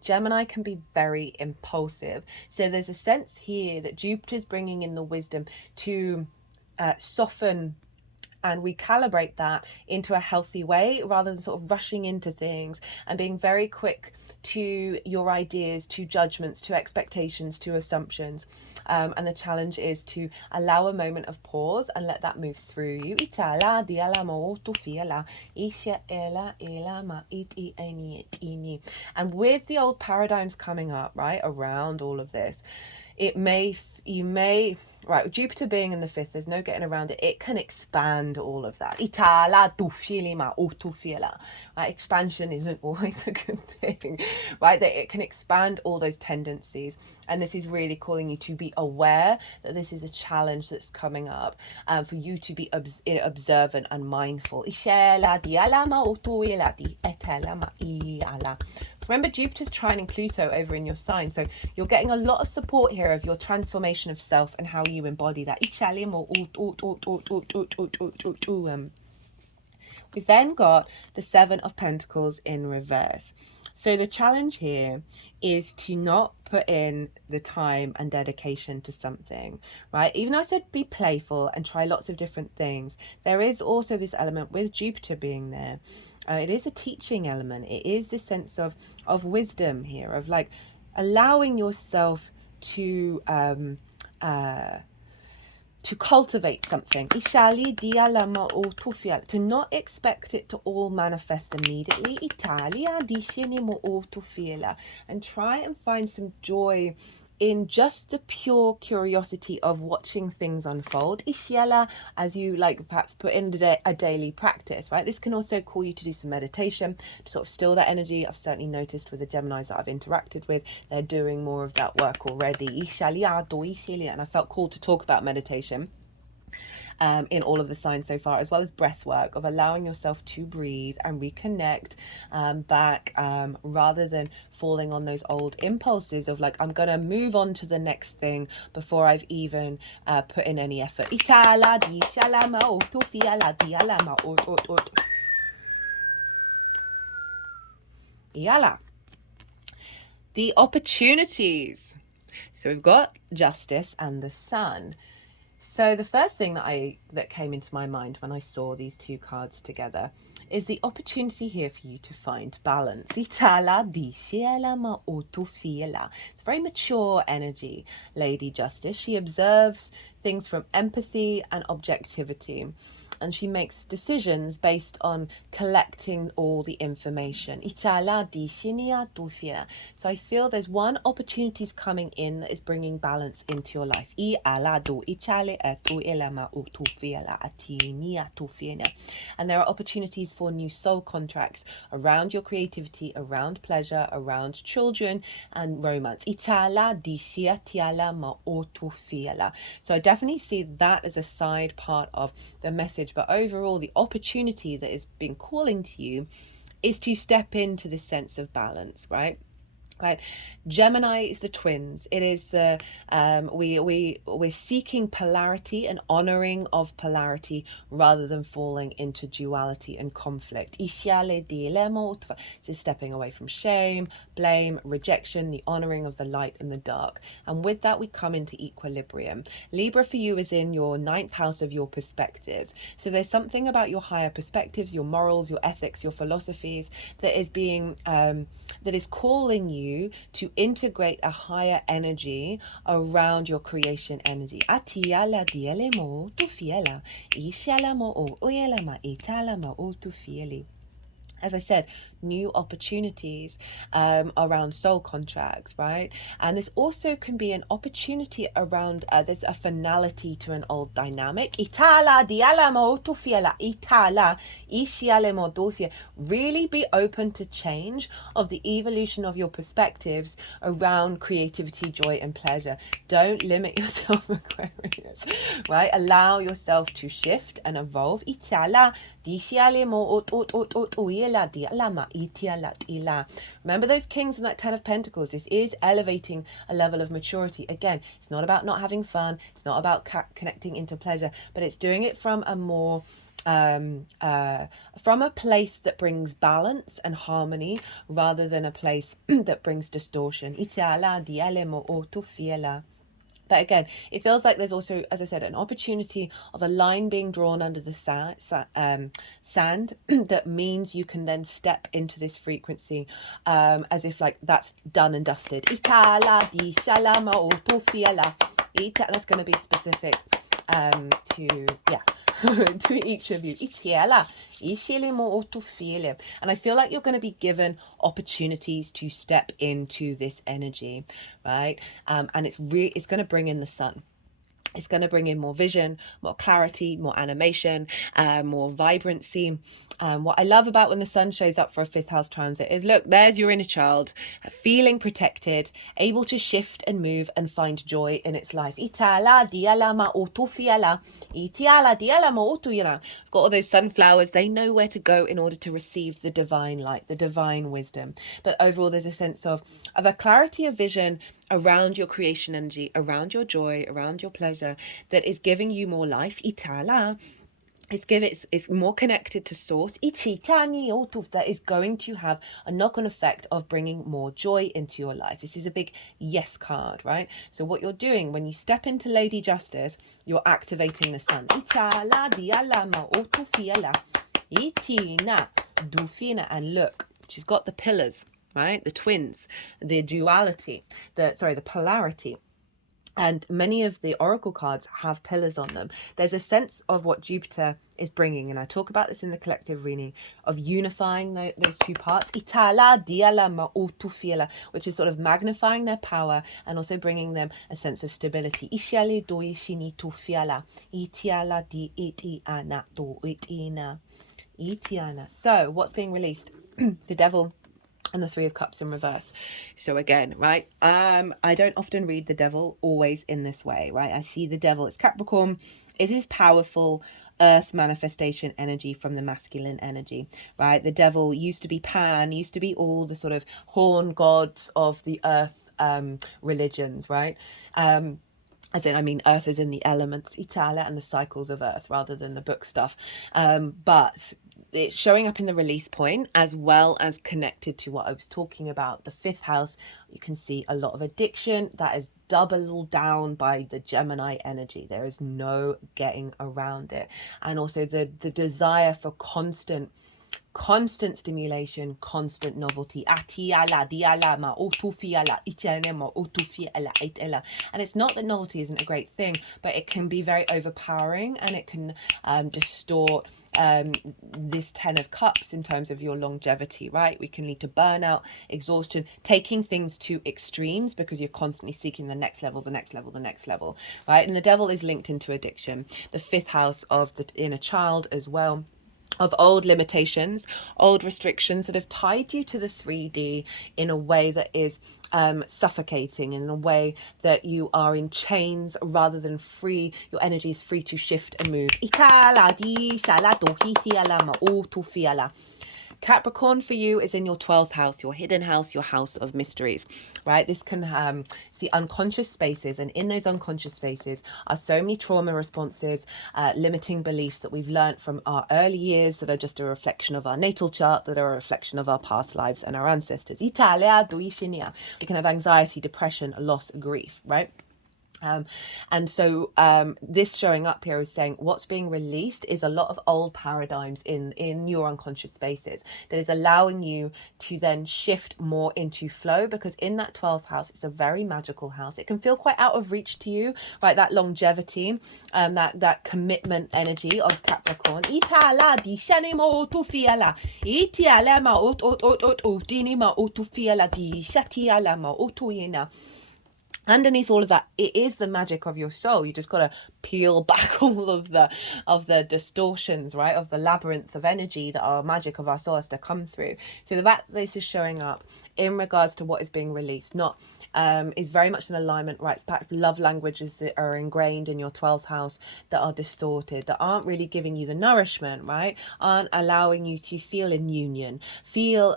Gemini can be very impulsive. So there's a sense here that Jupiter's bringing in the wisdom to soften and recalibrate that into a healthy way, rather than sort of rushing into things and being very quick to your ideas, to judgments, to expectations, to assumptions. And the challenge is to allow a moment of pause and let that move through you. And with the old paradigms coming up, right, around all of this, you may, right, with Jupiter being in the fifth, there's no getting around it. It can expand all of that. Right? Expansion isn't always a good thing, right? That it can expand all those tendencies. And this is really calling you to be aware that this is a challenge that's coming up, for you to be observant and mindful. Remember, Jupiter's trining Pluto over in your sign, so you're getting a lot of support here of your transformation of self and how you embody that. We've then got the Seven of Pentacles in reverse. So the challenge here is to not put in the time and dedication to something, right? Even though I said be playful and try lots of different things, there is also this element with Jupiter being there. It is a teaching element. It is this sense of wisdom here, of like allowing yourself to cultivate something, to not expect it to all manifest immediately, and try and find some joy in just the pure curiosity of watching things unfold, as you like perhaps put in a daily practice, right? This can also call you to do some meditation to sort of still that energy. I've certainly noticed with the Geminis that I've interacted with, they're doing more of that work already, and I felt called to talk about meditation in all of the signs so far, as well as breath work, of allowing yourself to breathe and reconnect back, rather than falling on those old impulses of like, I'm gonna move on to the next thing before I've even put in any effort. The opportunities. So we've got Justice and the Sun. So the first thing that came into my mind when I saw these two cards together is the opportunity here for you to find balance. It's a very mature energy, Lady Justice. She observes things from empathy and objectivity, and she makes decisions based on collecting all the information. So I feel there's one opportunities coming in that is bringing balance into your life. And there are opportunities for new soul contracts around your creativity, around pleasure, around children and romance. So I definitely see that as a side part of the message, but overall the opportunity that is being calling to you is to step into this sense of balance, right? Gemini is the twins. It is the we're seeking polarity and honoring of polarity rather than falling into duality and conflict. So stepping away from shame, blame, rejection, the honoring of the light and the dark. And with that we come into equilibrium. Libra for you is in your 9th house of your perspectives. So there's something about your higher perspectives, your morals, your ethics, your philosophies that is being that is calling you to integrate a higher energy around your creation energy. As I said, new opportunities around soul contracts, right? And this also can be an opportunity around, there's a finality to an old dynamic. Really be open to change of the evolution of your perspectives around creativity, joy, and pleasure. Don't limit yourself, Aquarius, right? Allow yourself to shift and evolve. Remember those kings and that 10 of Pentacles. This is elevating a level of maturity. Again, it's not about not having fun. It's not about connecting into pleasure, but it's doing it from a more from a place that brings balance and harmony rather than a place that brings distortion. But again, it feels like there's also, as I said, an opportunity of a line being drawn under the sand that means you can then step into this frequency as if like that's done and dusted. That's going to be specific to, yeah. to each of you. And I feel like you're going to be given opportunities to step into this energy, right? And it's going to bring in the sun. It's going to bring in more vision, more clarity, more animation, more vibrancy. What I love about when the sun shows up for a 5th house transit is, look, there's your inner child, feeling protected, able to shift and move and find joy in its life. Got all those sunflowers. They know where to go in order to receive the divine light, the divine wisdom. But overall, there's a sense of a clarity of vision around your creation energy, around your joy, around your pleasure, that is giving you more life. It's more connected to source. That is going to have a knock-on effect of bringing more joy into your life. This is a big yes card, right? So what you're doing when you step into Lady Justice, you're activating the sun. And look, she's got the pillars, right? The twins, the duality, the polarity. And many of the oracle cards have pillars on them. There's a sense of what Jupiter is bringing, and I talk about this in the collective reading, of unifying those two parts, which is sort of magnifying their power and also bringing them a sense of stability. So what's being released? The Devil and the 3 of Cups in reverse. So again, right, I don't often read the Devil always in this way, right? I see the Devil, it's Capricorn, it is powerful earth manifestation energy from the masculine energy, right? The Devil used to be Pan, used to be all the sort of horn gods of the earth religions, right? As in, I mean, earth is in the elements, Italia, and the cycles of earth rather than the book stuff. But it's showing up in the release point as well as connected to what I was talking about. The 5th house, you can see a lot of addiction that is doubled down by the Gemini energy. There is no getting around it. And also the desire for constant stimulation, constant novelty. And it's not that novelty isn't a great thing, but it can be very overpowering, and it can distort this 10 of cups in terms of your longevity, right? We can lead to burnout, exhaustion, taking things to extremes because you're constantly seeking the next level, the next level, the next level, right? And the devil is linked into addiction, the 5th house of the inner child as well, of old limitations, old restrictions that have tied you to the 3D in a way that is suffocating, in a way that you are in chains rather than free. Your energy is free to shift and move. Capricorn for you is in your 12th house, your hidden house, your house of mysteries, right? This can it's the unconscious spaces, and in those unconscious spaces are so many trauma responses, limiting beliefs that we've learned from our early years that are just a reflection of our natal chart, that are a reflection of our past lives and our ancestors. We can have anxiety, depression, loss, grief, right? And so this showing up here is saying what's being released is a lot of old paradigms in your unconscious spaces that is allowing you to then shift more into flow, because in that 12th house, it's a very magical house. It can feel quite out of reach to you, right? That longevity, that commitment energy of Capricorn. Underneath all of that, it is the magic of your soul. You just got to peel back all of the distortions, right, of the labyrinth of energy that our magic of our soul has to come through. So the fact that this is showing up in regards to what is being released, not is very much in alignment, right? It's back love languages that are ingrained in your 12th house that are distorted, that aren't really giving you the nourishment, right? Aren't allowing you to feel in union, feel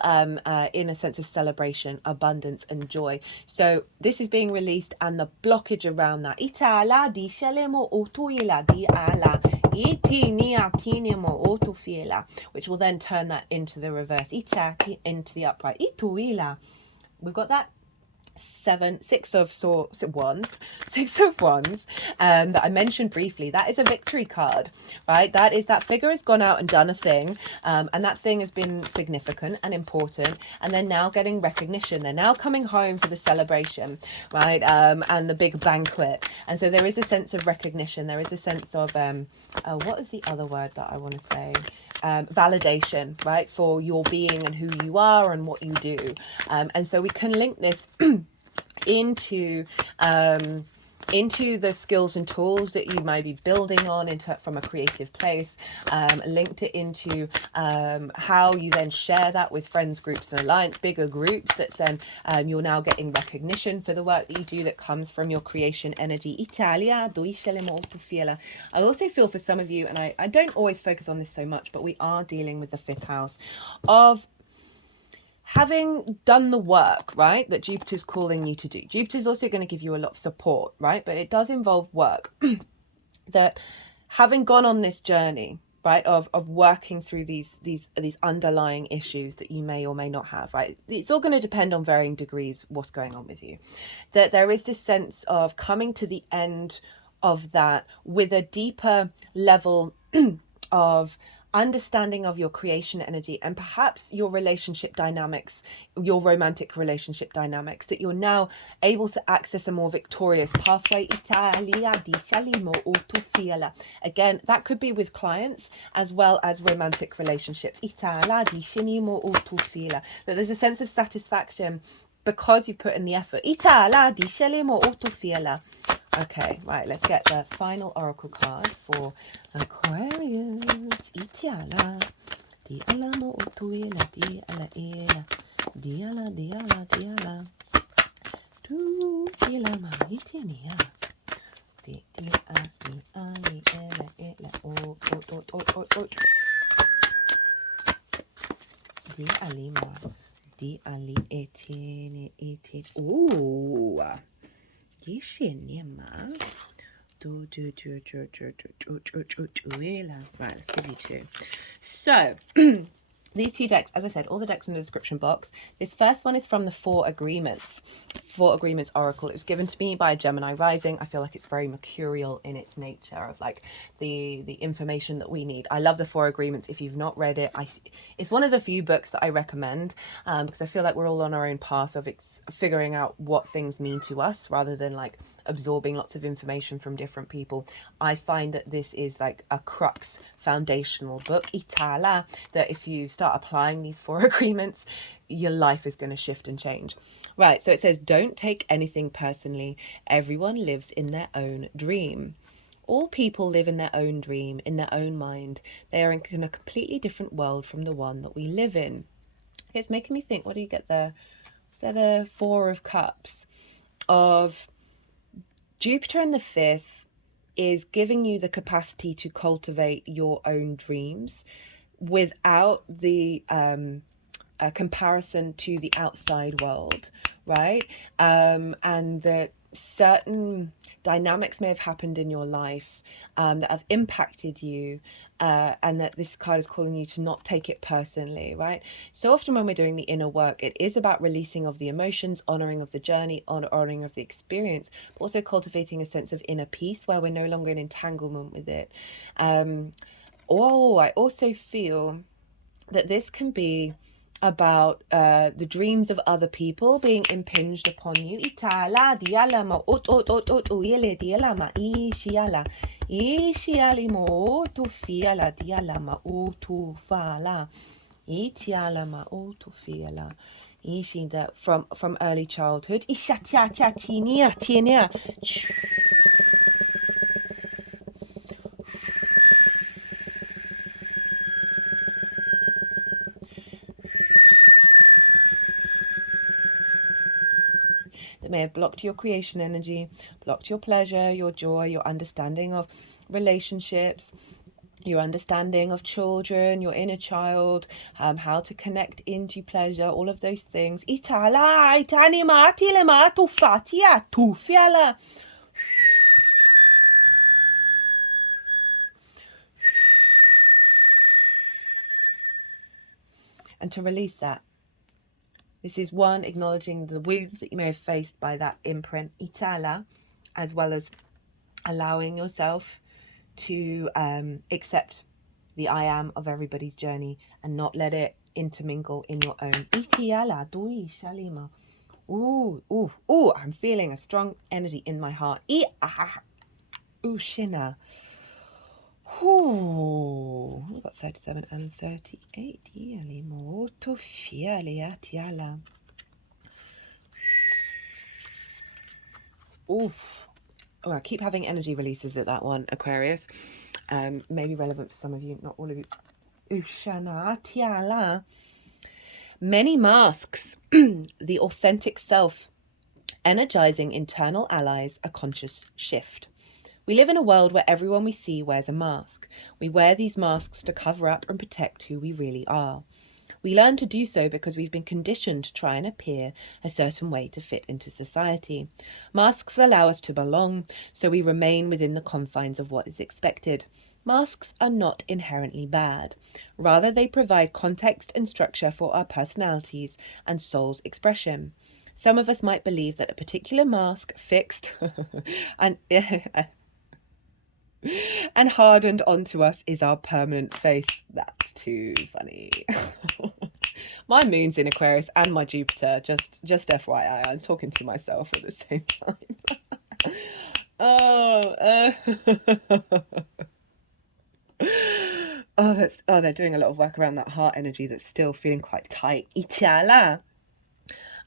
in a sense of celebration, abundance and joy. So this is being released, and the blockage around that, which will then turn that into the reverse, into the upright. We've got that six of wands that I mentioned briefly. That is a victory card, right? That is, that figure has gone out and done a thing, and that thing has been significant and important, and they're now getting recognition. They're now coming home for the celebration, right? And the big banquet. And so there is a sense of recognition. There is a sense of what is the other word that I want to say? Validation, right, for your being and who you are and what you do. And so we can link this into the skills and tools that you might be building on from a creative place, linked it into how you then share that with friends, groups and alliance, bigger groups, that's then you're now getting recognition for the work that you do that comes from your creation energy. I also feel for some of you, and I don't always focus on this so much, but we are dealing with the 5th house of having done the work, right, that Jupiter's calling you to do. Jupiter's also going to give you a lot of support, right, but it does involve work. That having gone on this journey, right, of working through these underlying issues that you may or may not have, right, it's all going to depend on varying degrees what's going on with you. That there is this sense of coming to the end of that with a deeper level of understanding of your creation energy, and perhaps your relationship dynamics, your romantic relationship dynamics, that you're now able to access a more victorious pathway. Again, that could be with clients as well as romantic relationships. That there's a sense of satisfaction because you've put in the effort. Okay, right, let's get the final oracle card for Aquarius. Ooh. Right, let's give you two. So these two decks, as I said, all the decks in the description box. This first one is from the Four Agreements Oracle. It was given to me by a Gemini rising. I feel like it's very mercurial in its nature of like the information that we need. I love the Four Agreements. If you've not read it, it's one of the few books that I recommend, because I feel like we're all on our own path of figuring out what things mean to us rather than like absorbing lots of information from different people. I find that this is like a crux foundational book, Itala, that if you start applying these Four Agreements, your life is going to shift and change. Right, so it says, don't take anything personally. Everyone lives in their own dream. All people live in their own dream, in their own mind. They are in a completely different world from the one that we live in. It's making me think, what do you get there? So the Four of Cups of Jupiter in the fifth is giving you the capacity to cultivate your own dreams without the comparison to the outside world, right? And that certain dynamics may have happened in your life that have impacted you, and that this card is calling you to not take it personally, right? So often when we're doing the inner work, it is about releasing of the emotions, honoring of the journey, honoring of the experience, but also cultivating a sense of inner peace where we're no longer in entanglement with it. I also feel that this can be about the dreams of other people being impinged upon you. Itala diala ma ot uyele diala ma ishiala ishiali mo tu fiala diala ma tu fala itiala ma tu fiala ishinda from early childhood. Ishatia tinia tinia. That may have blocked your creation energy, blocked your pleasure, your joy, your understanding of relationships, your understanding of children, your inner child, how to connect into pleasure, all of those things. Itala, itanima, tilema, tufatia, tufiala. And to release that. This is one, acknowledging the wounds that you may have faced by that imprint, Itala, as well as allowing yourself to accept the I am of everybody's journey and not let it intermingle in your own. Itiala, dui, shalima. Ooh, I'm feeling a strong energy in my heart. Ooh, shina. Ooh, we've got 37 and 38. Oof. Oh, I keep having energy releases at that one, Aquarius. Maybe relevant for some of you, not all of you. Ushana. Many masks, the authentic self, energizing internal allies, a conscious shift. We live in a world where everyone we see wears a mask. We wear these masks to cover up and protect who we really are. We learn to do so because we've been conditioned to try and appear a certain way to fit into society. Masks allow us to belong, so we remain within the confines of what is expected. Masks are not inherently bad. Rather, they provide context and structure for our personalities and soul's expression. Some of us might believe that a particular mask fixed and hardened onto us is our permanent face. That's too funny. My moon's in Aquarius and my Jupiter, just FYI, I'm talking to myself at the same time. They're doing a lot of work around that heart energy that's still feeling quite tight. Itiala.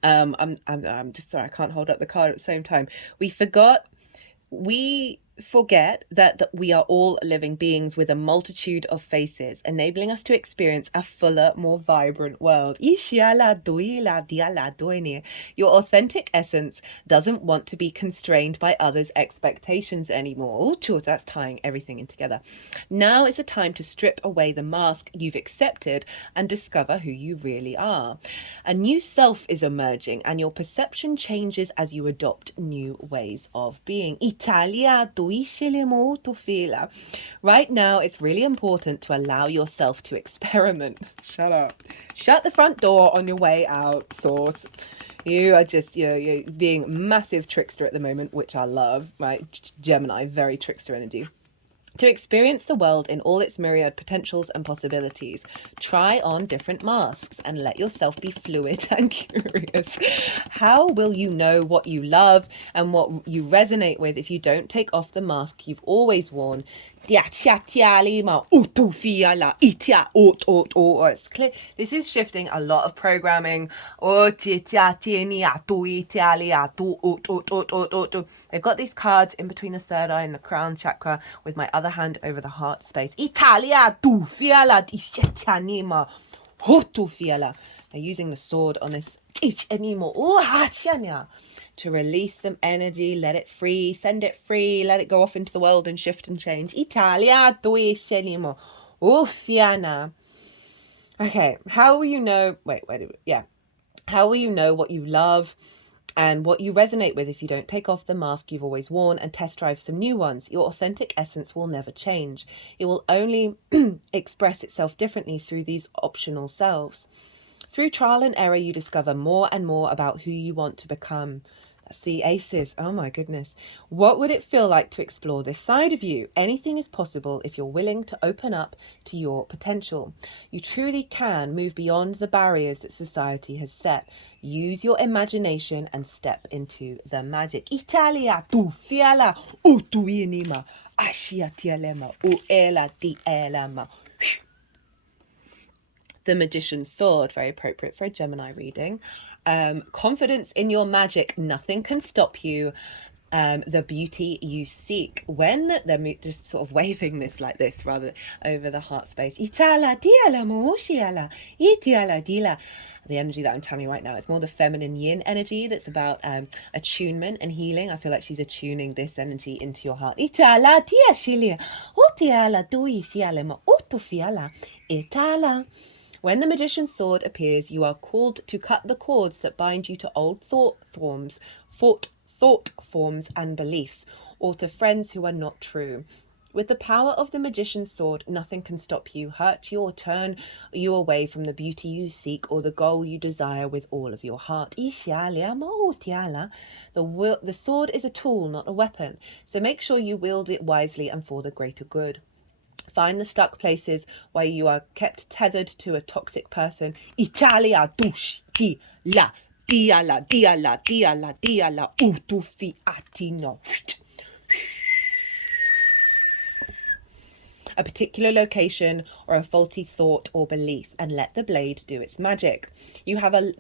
I'm just sorry, I can't hold up the card at the same time. We forget that we are all living beings with a multitude of faces, enabling us to experience a fuller, more vibrant world. Your authentic essence doesn't want to be constrained by others' expectations anymore. Ooh, that's tying everything in together. Now is the time to strip away the mask you've accepted and discover who you really are. A new self is emerging, and your perception changes as you adopt new ways of being. Italia, Right now, it's really important to allow yourself to experiment. Shut up. Shut the front door on your way out, source. You are just, you're being massive trickster at the moment, which I love, right? Gemini, very trickster energy. To experience the world in all its myriad potentials and possibilities, try on different masks and let yourself be fluid and curious. How will you know what you love and what you resonate with if you don't take off the mask you've always worn? This is shifting a lot of programming. They've got these cards in between the third eye and the crown chakra with my other hand over the heart space. They're using the sword on this to release some energy, let it free, send it free, let it go off into the world and shift and change. Okay, how will you know? How will you know what you love and what you resonate with if you don't take off the mask you've always worn and test drive some new ones? Your authentic essence will never change. It will only express itself differently through these optional selves. Through trial and error, you discover more and more about who you want to become. That's the aces. Oh my goodness. What would it feel like to explore this side of you? Anything is possible if you're willing to open up to your potential. You truly can move beyond the barriers that society has set. Use your imagination and step into the magic. Italia tu fiala o tu inima ashia tialema o ela di elama. The Magician's Sword, very appropriate for a Gemini reading. Confidence in your magic, nothing can stop you. The beauty you seek. When they're just sort of waving this like this, rather over the heart space. Itala diala mooshiala, itiala dila. The energy that I'm channeling right now, it's more the feminine yin energy that's about attunement and healing. I feel like she's attuning this energy into your heart. Itala dia shilia, utiala dui shiala ma utufiala, itala. When the Magician's Sword appears, you are called to cut the cords that bind you to old thought forms and beliefs, or to friends who are not true. With the power of the Magician's Sword, nothing can stop you, hurt you, or turn you away from the beauty you seek or the goal you desire with all of your heart. The sword is a tool, not a weapon, so make sure you wield it wisely and for the greater good. Find the stuck places where you are kept tethered to a toxic person. Italia dush di la diala diala diala diala utufi atino. A particular location or a faulty thought or belief, and let the blade do its magic. You have a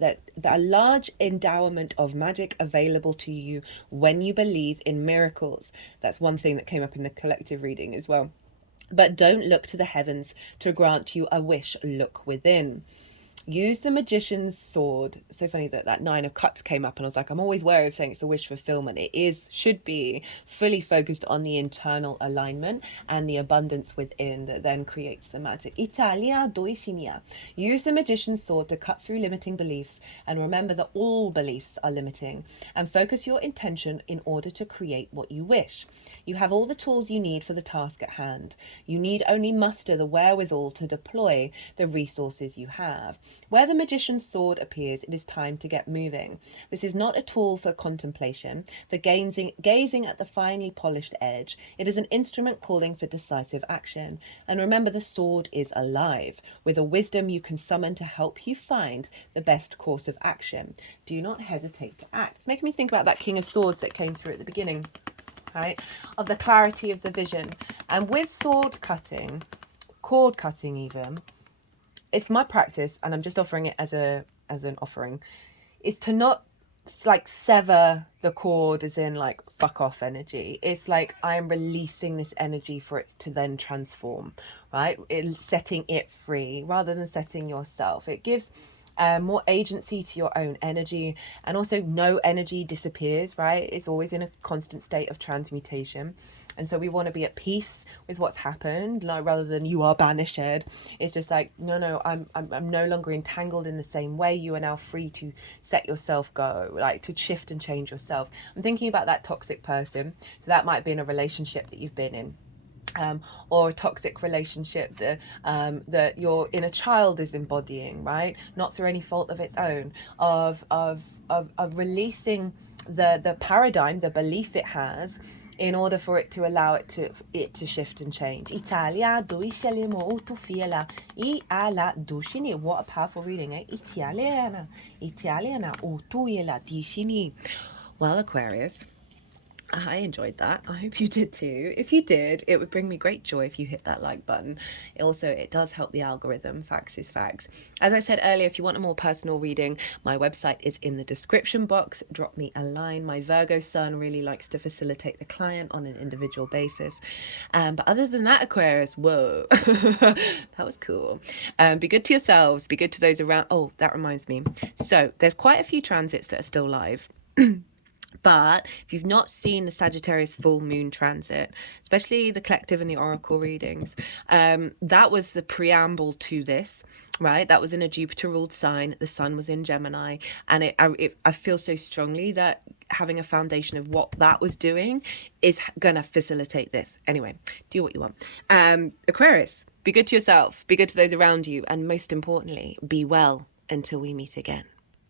large endowment of magic available to you when you believe in miracles. That's one thing that came up in the collective reading as well. But don't look to the heavens to grant you a wish, look within. Use the Magician's Sword. So funny that that Nine of Cups came up and I was like, I'm always wary of saying it's a wish fulfillment. It should be fully focused on the internal alignment and the abundance within that then creates the magic. Italia doisinia. Use the Magician's Sword to cut through limiting beliefs and remember that all beliefs are limiting, and focus your intention in order to create what you wish. You have all the tools you need for the task at hand. You need only muster the wherewithal to deploy the resources you have. Where the Magician's Sword appears, it is time to get moving. This is not a tool for contemplation, for gazing at the finely polished edge. It is an instrument calling for decisive action. And remember, the sword is alive, with a wisdom you can summon to help you find the best course of action. Do not hesitate to act. It's making me think about that King of Swords that came through at the beginning, right? Of the clarity of the vision. And with sword cutting, cord cutting even, it's my practice, and I'm just offering it as an offering, is to not like sever the cord as in like fuck off energy. It's like I'm releasing this energy for it to then transform, right? Setting it free rather than setting yourself. It gives more agency to your own energy, and also no energy disappears, right? It's always in a constant state of transmutation. And so we want to be at peace with what's happened, like, rather than you are banished. It's just like, no, I'm no longer entangled in the same way. You are now free to set yourself go, like to shift and change yourself. I'm thinking about that toxic person. So that might be in a relationship that you've been in. Or a toxic relationship that your inner child is embodying, right? Not through any fault of its own, of releasing the paradigm, the belief it has, in order for it to allow it to shift and change. Italia duisheli tu fiela I ala dushini. What a powerful reading, eh? Italiana utuela dishini. Well, Aquarius, I enjoyed that. I hope you did too. If you did, it would bring me great joy if you hit that like button. It does help the algorithm. Facts is facts. As I said earlier, if you want a more personal reading, my website is in the description box. Drop me a line. My Virgo sun really likes to facilitate the client on an individual basis. But other than that, Aquarius, whoa, that was cool. Be good to yourselves. Be good to those around. Oh, that reminds me. So there's quite a few transits that are still live. But if you've not seen the Sagittarius full moon transit, especially the collective and the oracle readings, that was the preamble to this, right? That was in a Jupiter ruled sign. The sun was in Gemini. And I feel so strongly that having a foundation of what that was doing is going to facilitate this. Anyway, do what you want. Aquarius, be good to yourself, be good to those around you, and most importantly, be well until we meet again.